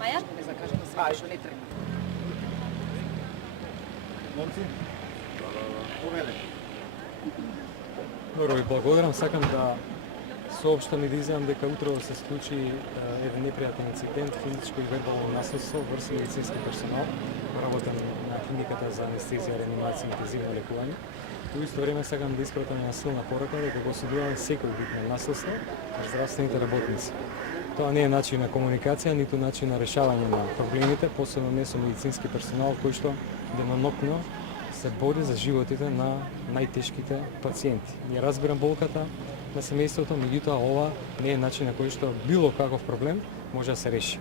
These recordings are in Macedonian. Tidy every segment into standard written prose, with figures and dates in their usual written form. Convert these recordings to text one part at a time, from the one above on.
Маја? Не закажа да се што не треба. Момци? Повеле. Добро, ви благодарам. Сакам да соопштам и да изјавам дека утро се случи еден непријатен инцидент, физичко и вербално насилство врз медицински персонал, работен на клиниката за анестезија, реанимација и интензивно лекување. Во исто време сакам да испратам една силна порака дека го осудувам секој вид на насилство на здравствените работници. Тоа не е начин на комуникација, ниту начин на решавање на проблемите, посебно не со медицински персонал кој што денонокно се бори за животите на најтешките пациенти. Ја разбирам болката на семејството, меѓутоа ова не е начин на кој што било каков проблем може да се реши.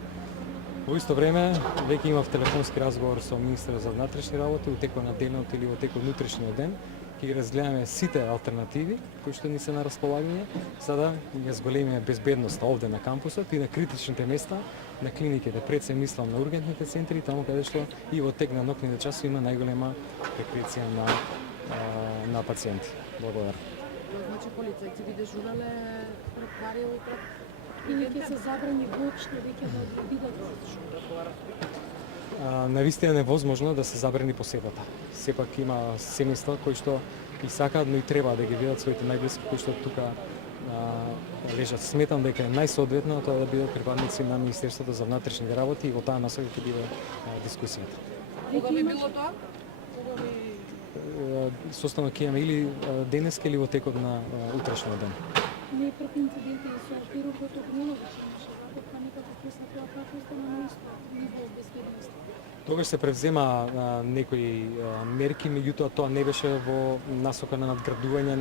Во исто време, веќе имав телефонски разговор со министерот за внатрешни работи, у текот на денот или во текот утрешниот ден, ќе ги разгледаме сите алтернативи кои што ни се на располагање, за да ја зголемиме безбедноста овде на кампусот и на критичните места на клиниките. Пред се мислам на ургентните центри, таму каде што и во тек на ноќните часови има најголема рекреација на пациенти. Благодарам. Значи полицајци ви дежурале пред барио и пред или ќе се забрани воопшто веќе да бидат Навистина е невозможно да се забрани посетата. Сепак има семејства кои што и сакаат, но и треба да ги видат своите најблиски кои што тука лежат. Сметам дека е најсоодветно тоа да бидат припадници на Министерството за внатрешни работи и во таа насока ќе биде дискусијата. Кога би било тоа? Состанок ќе имаме или денеска или во текот на утрешниот ден. Не пред инциденти со пирокот Огнилович, работа некако пресна тоа како остана исто ниво безбедност. Тогаш се превзема некои мерки, меѓутоа тоа не беше во насока на надградување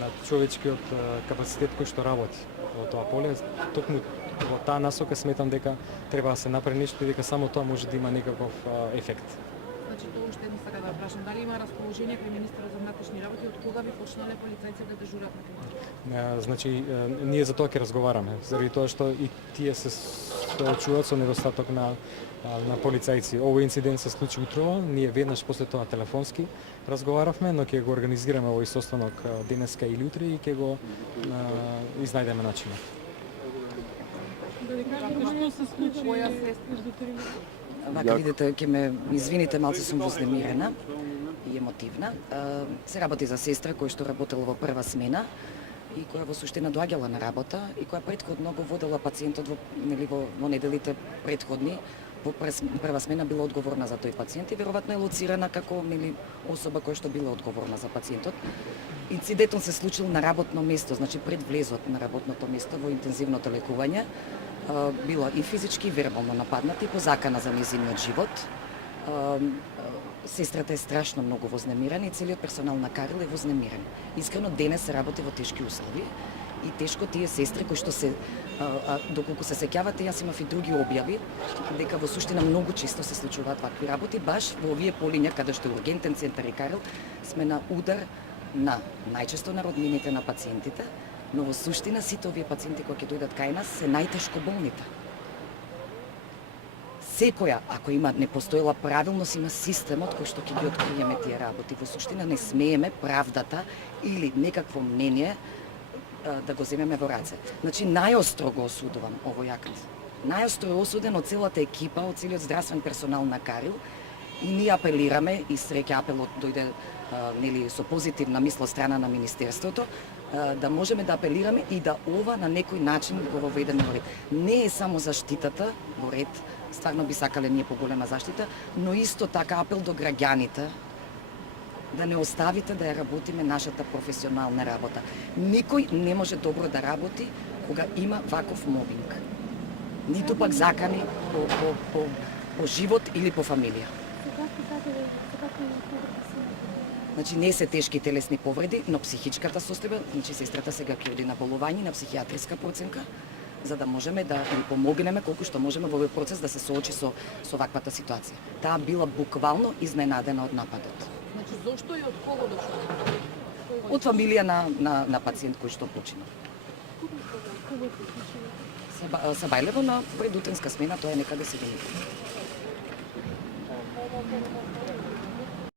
на човечкиот капацитет кој што работи во тоа поле. Токму во таа насока сметам дека треба да се направи нешто и дека само тоа може да има некаков ефект. Значи тоа уште едно сакам да прашам, дали има расположение кај министерот за внатрешни работи од кога би почнале полицајци да дежурат на клиниката? Значи ние за тоа ќе разговараме, заради тоа што и тие се соочуваат со недостаток на полицајци. Овој инцидент се случи утрово, ние веднаш после тоа телефонски разговаравме, но ќе го организираме овој состанок денеска или утре и ќе го изнајдеме начинот. Што се случи? Вака видите, ќе ме извините, малку сум вознемирена и емотивна. Се работи за сестра која што работела во прва смена и која во суштина доаѓала на работа и која претходно го водела пациентот во неделите претходни. Во прва смена била одговорна за тој пациент и веројатно е лоцирана како особа која што била одговорна за пациентот. Инцидентот се случил на работно место, значи пред влезот на работното место во интензивното лекување. Била и физички и вербално нападната и по закана за нејзиниот живот. Сестрата е страшно многу вознемирена и целиот персонал на Карил е вознемирен. Искрено денес се работи во тешки услови и тешко тие сестри кои што се доколку се сеќавате, јас имав и други објави дека во суштина многу често се случуваат вакви работи баш во овие полиња каде што е ургентен центар и Карил сме на удар на најчесто на роднините на пациентите, но во суштина сите овие пациенти кои ќе дојдат кај нас се најтешко болните. Секоја, ако не постоела правилност, има системот кој што ќе ги откриеме тие работи. Во суштина не смееме правдата или некакво мнение да го земеме во раце. Значи, најостро го осудувам овој акт. Најостро е осуден од целата екипа, од целиот здравствен персонал на Карил и ние апелираме, и среќа апелот дојде со позитивна мисла страна на Министерството, да можеме да апелираме и да ова на некој начин го воведеме во ред. Не е само заштитата во ред, стварно би сакале ние поголема заштита, но исто така апел до граѓаните да не оставите да ја работиме нашата професионална работа. Никој не може добро да работи кога има ваков мобинг. Ниту пак закани по живот или по фамилија. Значи не се тешки телесни повреди, но психичката состојба, значи сестрата сега ќе оди на болување на психијатриска проценка, за да можеме да им помогнеме колку што можеме во овој процес да се соочи со ваквата ситуација. Таа била буквално изненадена од нападот. Значи зошто и од кого дошло? Од фамилија на пациент кој што почина. Сабајлево на предутенска смена, тоа е некаде 7.